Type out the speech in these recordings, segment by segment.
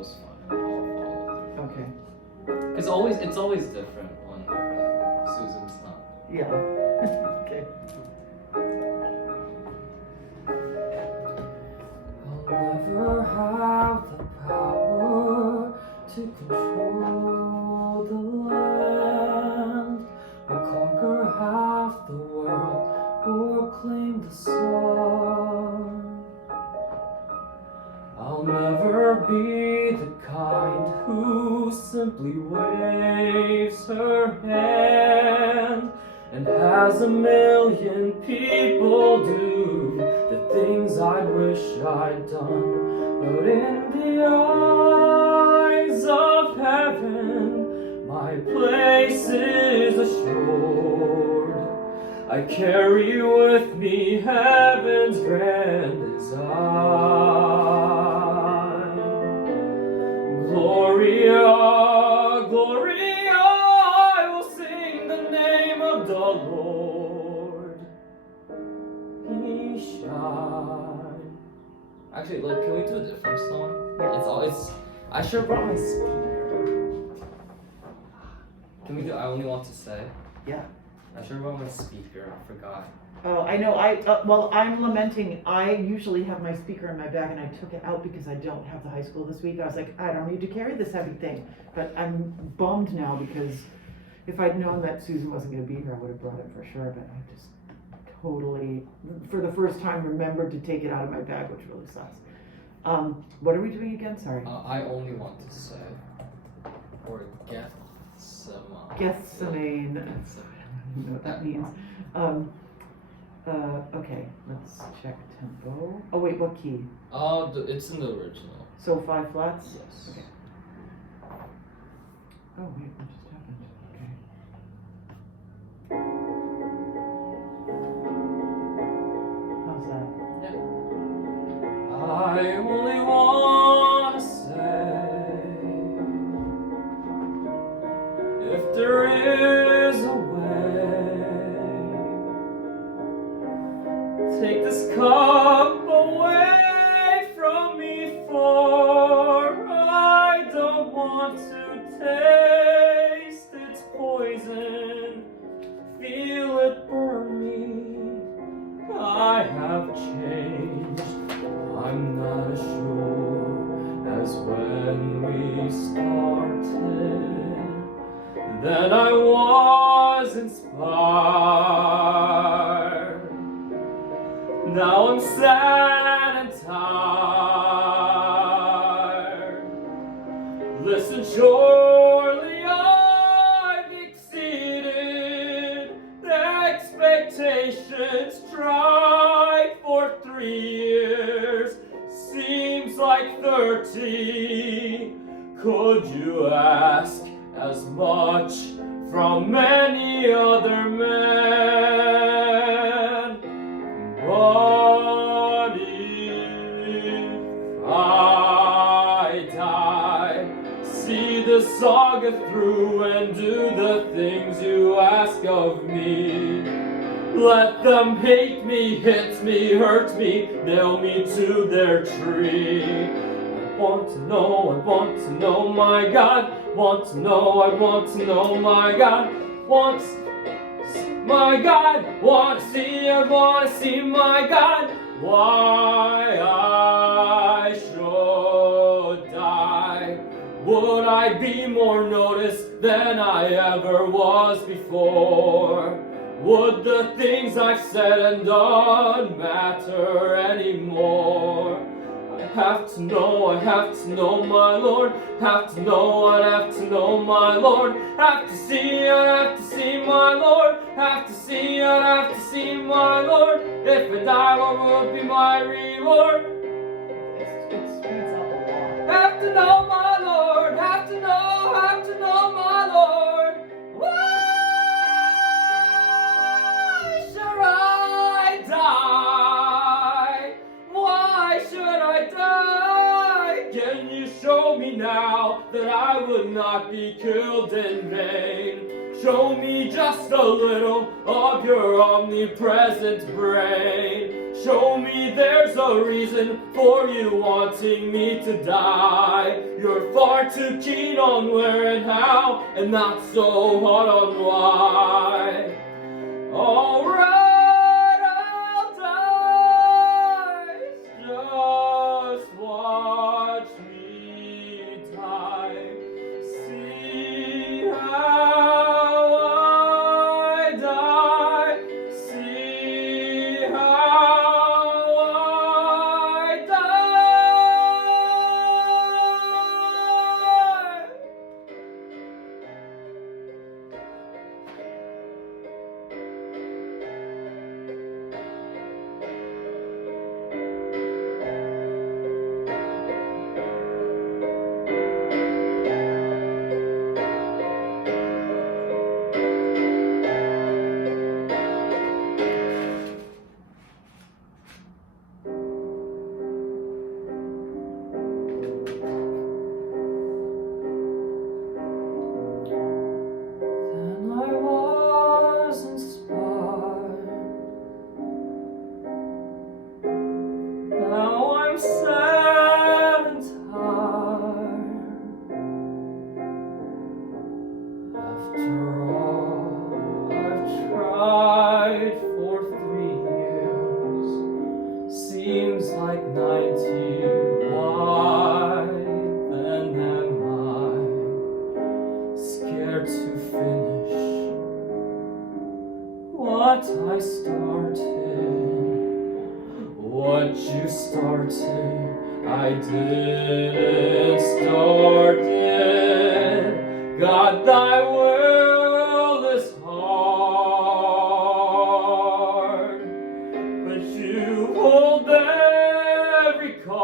goes fine. I'll follow through. Okay. Because it's always different when Susan's not. Yeah. Okay. I'll never have the power to control the land, or conquer half the world, or claim the sun. I'll never be the kind who simply waves her hand and has a million people do the things I wish I'd done. But in the eyes of heaven, my place is assured. I carry with me heaven's grand design. Gloria, Gloria, I will sing the name of the Lord. He shine. Actually, like, can we do a different song? Yeah. It's. I should have brought my speaker. Can we do I Only Want to Say? Yeah. I should have brought my speaker. I forgot. Oh, I know. Well, I'm lamenting. I usually have my speaker in my bag, and I took it out because I don't have the high school this week. I was like, I don't need to carry this heavy thing. But I'm bummed now because if I'd known that Susan wasn't going to be here, I would have brought it for sure. But I just totally, for the first time, remembered to take it out of my bag, which really sucks. What are we doing again? Sorry. I Only Want to Say. Or Gethsemane. Gethsemane. I don't know what that means. Okay, let's check tempo. Oh wait, what key? It's in the original. So 5 flats? Yes. Okay. Oh wait, what just happened? Okay. How's that? I only wanna say, if there is a way, take this cup away from me, for I don't want to taste its poison, feel it burn me. I have changed, I'm not as sure as when we started. Then I was inspired. Now I'm sad and tired. Listen, surely I've exceeded the expectations. Tried for 3 years, seems like 30. Could you ask as much from any other man? But if I die, see the saga through and do the things you ask of me. Let them hate me, hit me, hurt me, nail me to their tree. I want to know, my God. Want to know, I want to know, my God. Want my God. Want to see, I want to see, my God. Why I should die. Would I be more noticed than I ever was before? Would the things I've said and done matter anymore? I have to know, my Lord. Have to know, I have to know, my Lord. Have to see, I have to see, my Lord. Have to see, I have to see, my Lord. If I die, what will be my reward? It speeds up a lot. Have to know, my Lord. Have to know, my Lord. Why should I die? Why should I die? Can you show me now that I would not be killed in vain? Show me just a little of your omnipresent brain. Show me Maybe there's a reason for you wanting me to die. You're far too keen on where and how, and not so hot on why. Alright, I'll die. Just watch me die. See how I die. See how I die. Then I was inspired. Now I'm sad and tired. After all I've tried for 3 years, seems like 90. Why then am I scared to finish what I started? What you started, I didn't start it. God, thy world is hard, but you hold every card.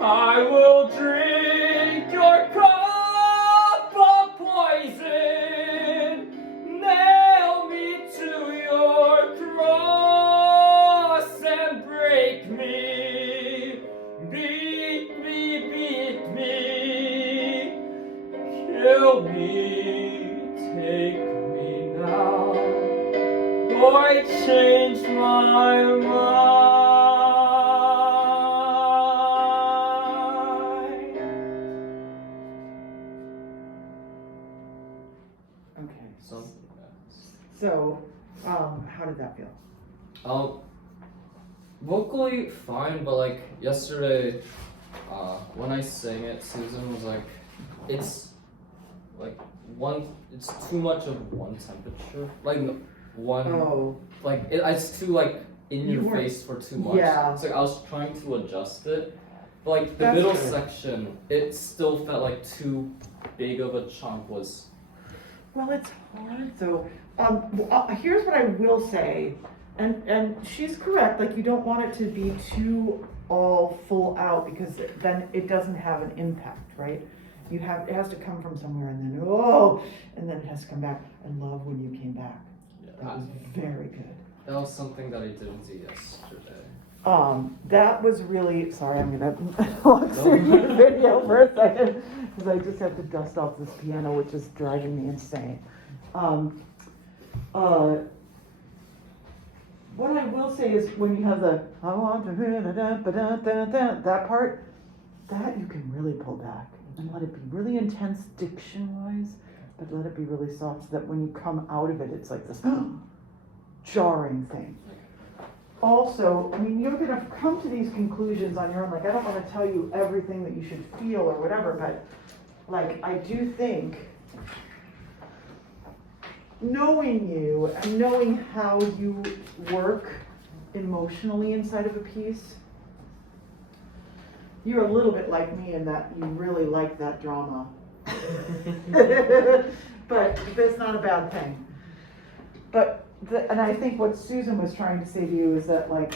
I will drink your cup of poison, nail me to your cross and break me, beat me, kill me, take me now, or I change my mind. Okay, Something else. so, how did that feel? Vocally fine, but like yesterday, when I sang it, Susan was like, it's like it's too much of one temperature. Like one, Oh, like it's too like in You your weren't- face for too much. yeah. It's like I was trying to adjust it, but like the That's middle good. section, it still felt like too big of a chunk was. well, it's hard, so, here's what I will say, and she's correct, like, you don't want it to be too all full out, because then it doesn't have an impact, right? It has to come from somewhere, and then, and then it has to come back. I love when you came back. That Yeah, was very good. that was something that I didn't do yesterday. That was really, sorry, I'm gonna walk through your video for a second, because I just have to dust off this piano, which is driving me insane. What I will say is when you have the, I want to, that part, that you can really pull back and let it be really intense diction-wise, but let it be really soft so that when you come out of it, it's like this jarring thing. Also, I mean, you're gonna come to these conclusions on your own. Like, I don't want to tell you everything that you should feel or whatever, but like, I do think knowing you and knowing how you work emotionally inside of a piece, you're a little bit like me in that you really like that drama. But that's not a bad thing. But and I think what Susan was trying to say to you is that, like,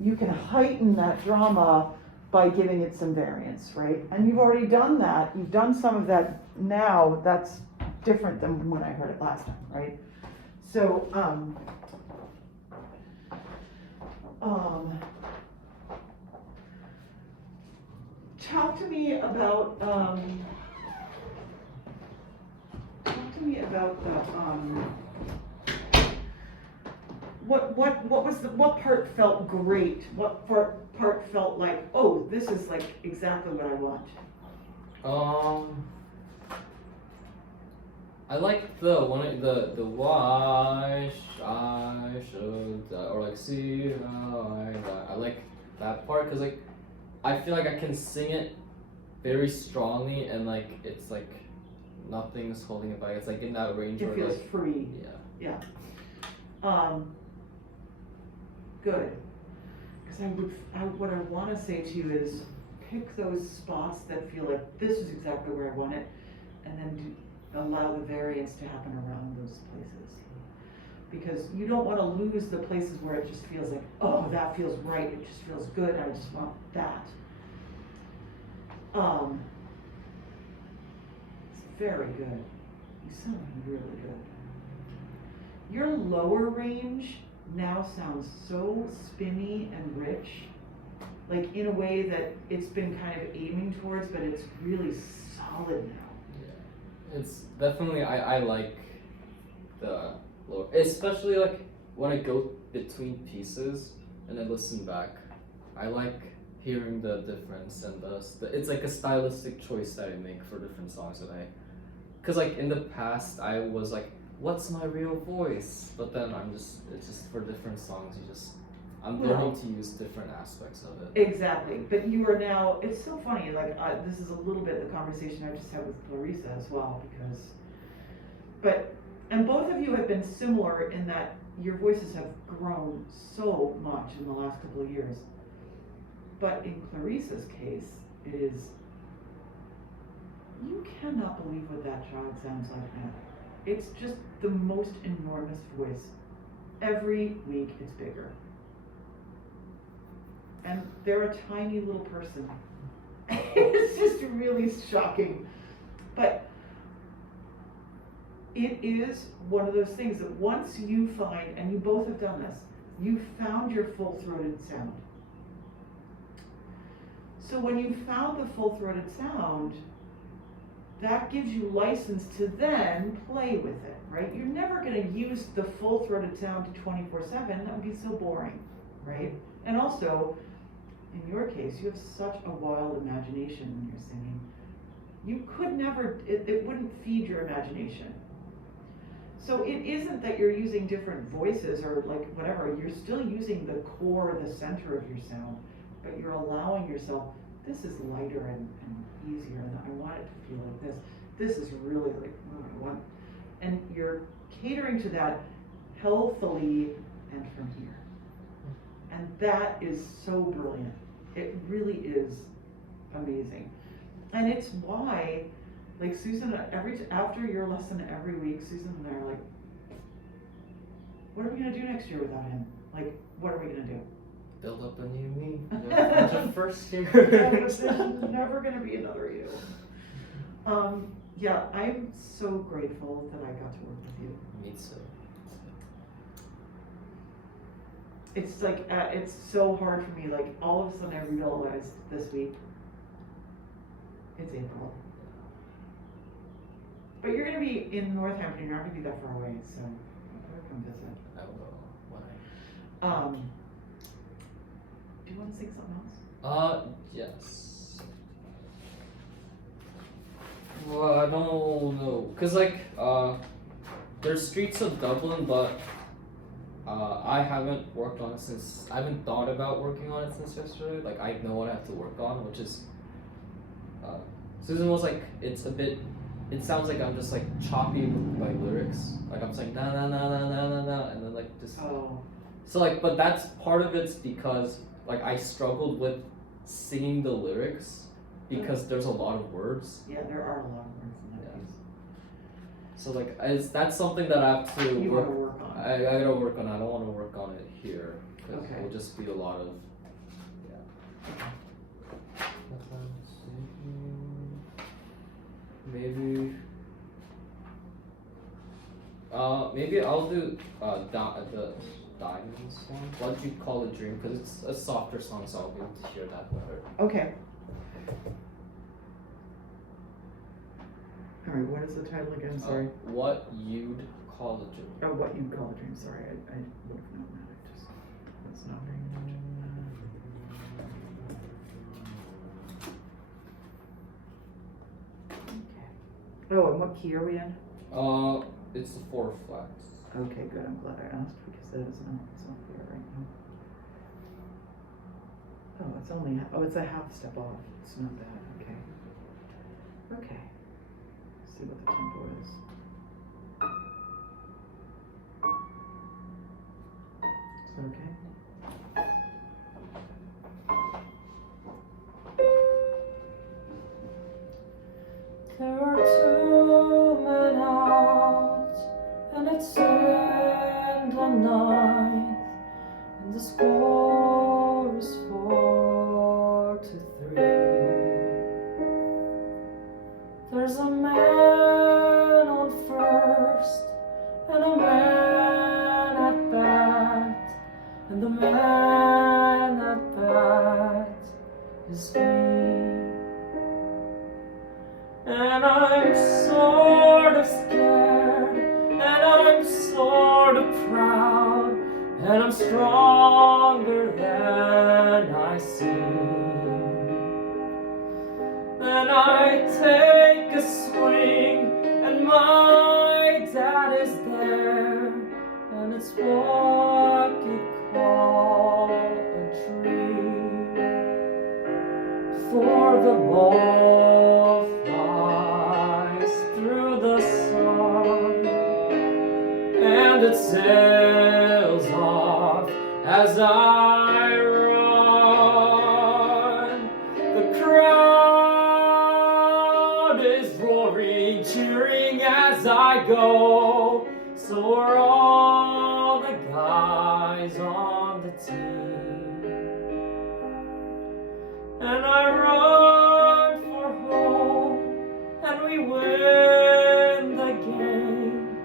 you can heighten that drama by giving it some variance, right? And you've already done that. You've done some of that now. That's different than when I heard it last time, right? So, talk to me about the what part felt great? What part felt like, oh, this is like exactly what I want? I like the one, the why I should or like see how I die. I like that part because like I feel like I can sing it very strongly and like it's like nothing's holding it back. It's like in that range It where feels like free. yeah. Good. Because what I want to say to you is pick those spots that feel like this is exactly where I want it, and then allow the variance to happen around those places. Because you don't want to lose the places where it just feels like, oh, that feels right, it just feels good, I just want that. It's very good. You sound really good. Your lower range now sounds so spinny and rich, like in a way that it's been kind of aiming towards, but it's really solid now. Yeah. It's definitely I like the lower, especially like when I go between pieces and I listen back. I like hearing the difference and it's like a stylistic choice that I make for different songs that cause like in the past I was like, what's my real voice? But then it's just for different songs, I'm learning to use different aspects of it. Exactly, but you are now, it's so funny, like, this is a little bit the conversation I just had with Clarissa as well, and both of you have been similar in that your voices have grown so much in the last couple of years. But in Clarissa's case, it is, you cannot believe what that child sounds like now. It's just the most enormous voice. Every week it's bigger. And they're a tiny little person. It's just really shocking. But it is one of those things that once you find, and you both have done this, you found your full-throated sound. So when you found the full-throated sound, that gives you license to then play with it, right? You're never going to use the full-throated sound to 24/7. That would be so boring, right? And also, in your case, you have such a wild imagination when you're singing. You could never, it wouldn't feed your imagination. So it isn't that you're using different voices or like whatever, you're still using the core, the center of your sound, but you're allowing yourself, this is lighter and easier, and I want it to feel like this. This is really like what I want. And you're catering to that healthily and from here. And that is so brilliant. It really is amazing. And it's why, like Susan, after your lesson every week, Susan and I are like, what are we gonna do next year without him? Like, what are we gonna do? Build up a new me. Bunch of first year. There's never gonna be another you. Yeah, I'm so grateful that I got to work with you. Me too. It's like, it's so hard for me, like all of a sudden I realized this week, it's April. But you're gonna be in Northampton, you're not gonna be that far away, so come visit. I will when I. Do you want to sing something else? Yes. Well, I don't know, cause like there's Streets of Dublin, but I haven't worked on it since. I haven't thought about working on it since yesterday. Like I know what I have to work on, which is. Susan was like, it's a bit. It sounds like I'm just like choppy with my lyrics. Like I'm saying na na na na na na na, and then like just. Oh. So like, but that's part of it's because like I struggled with singing the lyrics because there's a lot of words. Yeah, there are a lot of words in that piece. So like, that's something that I have to You work. want to work on. I gotta work on. I don't want to work on it here because Okay. it'll just be a lot of. Maybe. Maybe I'll do the Diamonds one. What do you call a dream? Because it's a softer song, so I'll be able to hear that better. Okay. All right, what is the title again? Sorry. What you'd call the dream. Oh, what you call a dream, sorry, I would have known that, I just, it's not very much. Okay. Oh, and what key are we in? It's the 4 flats. Okay, good, I'm glad I asked, because it's not here right now. Oh, it's a half step off, it's not bad, okay. Okay, let's see what the tempo is. Is that okay? There are 2 men out, and it's in the ninth, and the score is 4-3. There's a man on first, and a man at bat, and the man at bat is me. And I'm sort of scared, and I'm sort of proud, and I'm stronger than I seem. Then I take a swing, and my dad is there, and it's what you'd call a dream. For the ball flies through the sun, and it sails off as I run. The crowd is roaring, cheering as I go. So are all the guys on the team. And I run for home, and we win the game,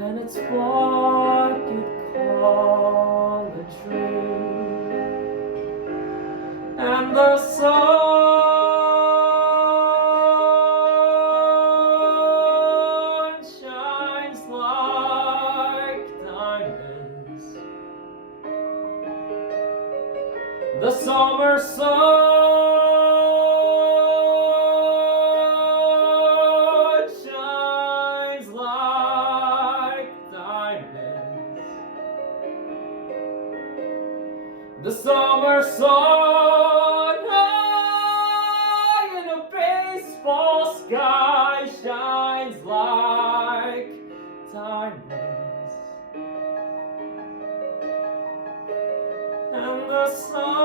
and it's what you'd call a dream. And the sun shines like diamonds. The summer sun shines like diamonds. The summer sun high in a baseball sky shines like diamonds. And the sun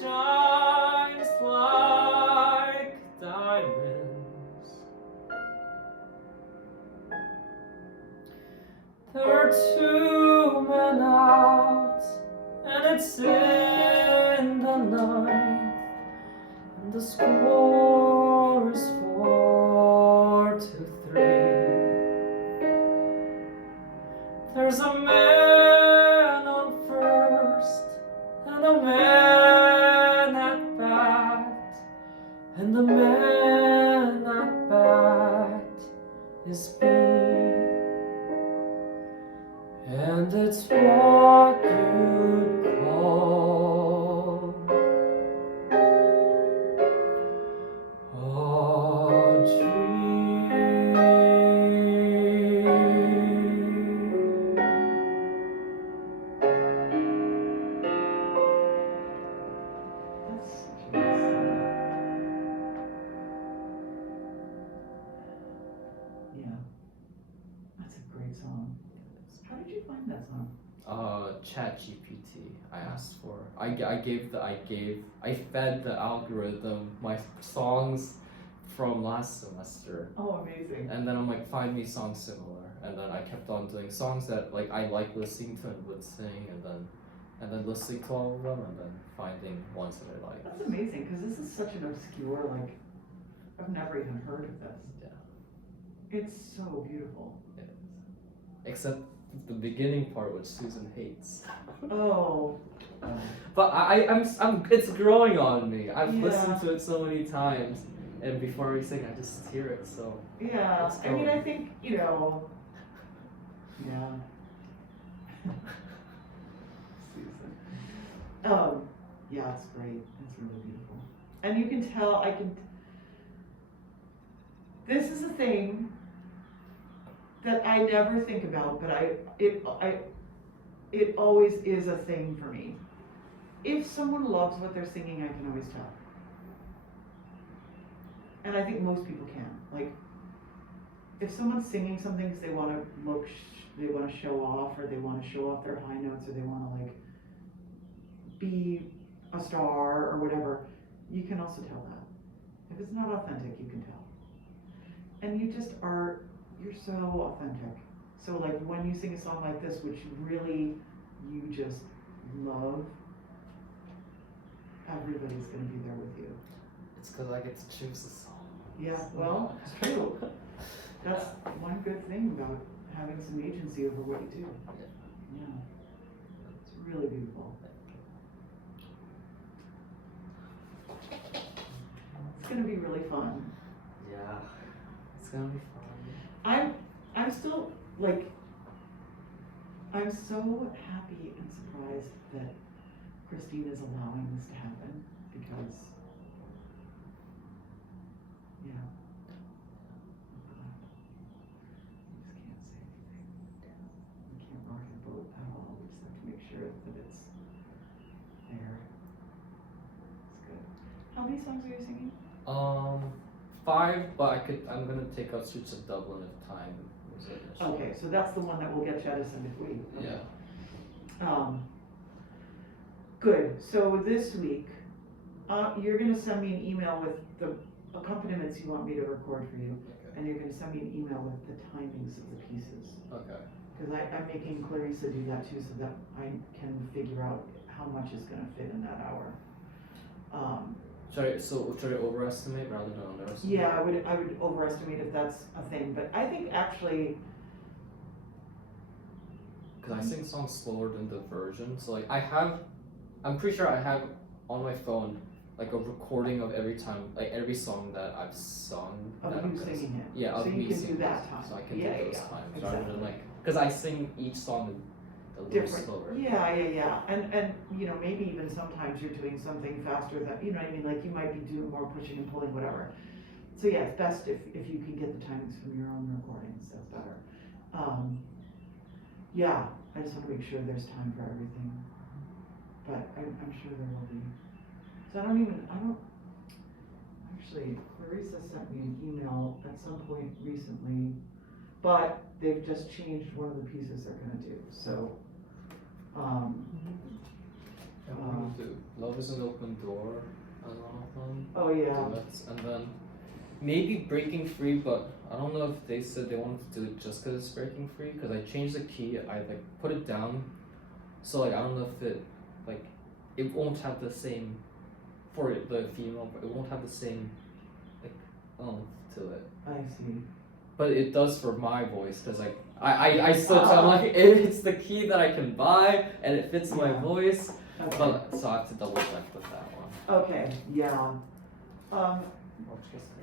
shines like diamonds. There are 2 men out, and it's in the ninth, and the score is 4-3. There's a man on first, and a man at bat, and the man at bat is me. And it's what you'd call a dream. That's such a nice song. Yeah, that's a great song. How did you find that song? ChatGPT. I asked for. I fed the algorithm my songs from last semester, Oh, amazing. and then I'm like, find me songs similar, and then I kept on doing songs that like I like listening to and would sing, and then listening to all of them, and then finding ones that I like. That's amazing, because this is such an obscure, like, I've never even heard of this. Yeah. It's so beautiful. Except the beginning part, which Susan hates. Oh. But I'm it's growing on me. I've Yeah. listened to it so many times, and before we sing, I just hear it. So Yeah, Let's I mean, go. I think, yeah. Susan. Yeah, it's great. It's really beautiful. And you can tell, this is a thing that I never think about, but it always is a thing for me. If someone loves what they're singing, I can always tell. And I think most people can. Like, if someone's singing something because they want to they want to show off, or they want to show off their high notes, or they want to like be a star or whatever, you can also tell that. If it's not authentic, you can tell. And you're so authentic. So like when you sing a song like this, which you just love, everybody's gonna be there with you. it's because I get to choose the song. Yeah, well, it's true. That's one good thing about having some agency over what you do. Yeah. It's really beautiful. It's gonna be really fun. Yeah, it's gonna be fun. I'm still like, I'm so happy and surprised that Christine is allowing this to happen, because yeah. I just can't say anything. We can't rock the boat at all. We just have to make sure that it's there. It's good. How many songs are you singing? 5, but I'm gonna take out Streets of Dublin if time was an issue. Okay, so that's the one that will get jettisoned if we. Okay. Yeah. Good. So this week, you're gonna send me an email with the accompaniments you want me to record for you, Okay. and you're gonna send me an email with the timings of the pieces. Okay. Because I'm making Clarissa do that too, so that I can figure out how much is gonna fit in that hour. Should I overestimate rather than underestimate? Yeah, I would overestimate if that's a thing, but I think actually, Because I sing songs slower than the version, so like I'm pretty sure I have on my phone like a recording of every song that I've sung. of that you I'm gonna singing it. Yeah, So of you me can do singing that it, time. so I can Yeah, do those yeah, times rather than exactly. like, because I sing each song a little Different. slower. Yeah. And maybe even sometimes you're doing something faster than, you know what I mean, like you might be doing more pushing and pulling, whatever. So yeah, it's best if you can get the timings from your own recordings, that's better. Yeah, I just want to make sure there's time for everything. But I'm sure there will be. So actually, Clarissa sent me an email at some point recently, but they've just changed one of the pieces they're gonna do, so. And what do you do? Love is an Open Door as one of them. Oh, yeah. Duets, and then maybe Breaking Free, but I don't know if they said they wanted to do it just because it's Breaking Free, because I changed the key, I like put it down, so like I don't know if it won't have the same, for the female, but it won't have the same like to it. I see. But it does for my voice, because like I still I'm like it's the key that I can buy and it fits my Yeah. voice, Okay. but so I have to double check with that one. Okay, yeah.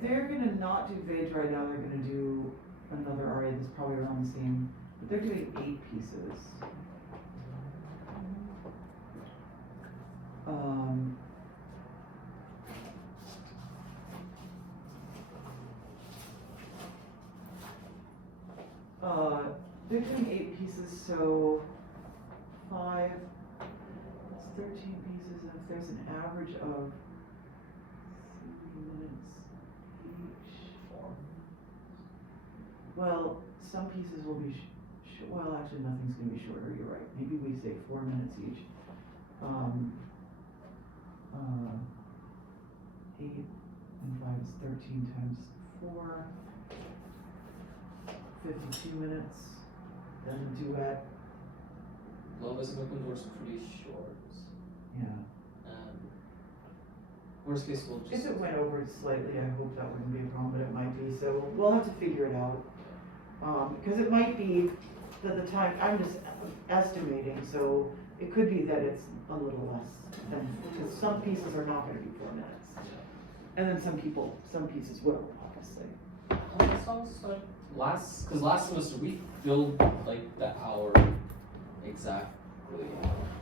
They're gonna not do Vage right now, they're gonna do another aria that's probably around the same, but they're doing 8 pieces. They're doing 8 pieces, so 5, that's 13 pieces, and if there's an average of 3 minutes each. Well, some pieces will be well, actually nothing's gonna be shorter, you're right, maybe we say 4 minutes each. 8 and 5 is 13 times 4, 52 minutes, then the duet, Love is an Open Door is pretty short. yeah. And worst case we'll just If it went over slightly, I hope that wouldn't be a problem, but it might be, so we'll have to figure it out. Because it might be that the time, I'm just estimating, so it could be that it's a little less than, because some pieces are not gonna be 4 minutes. And then some pieces will, obviously. That sounds like cause last semester we filled like the hour exactly.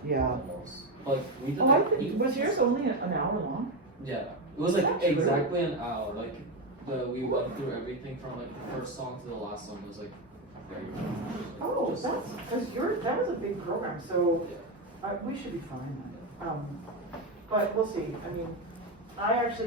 Yeah. Almost. Like we did Oh, I like think, was yours only an hour long? Yeah, it was like That's true. exactly an hour. Like we went through everything from like the first song to the last song. It was like very. Oh, just- that's, cause that was a big program, so, Yeah. we should be fine then. But we'll see, I mean, I actually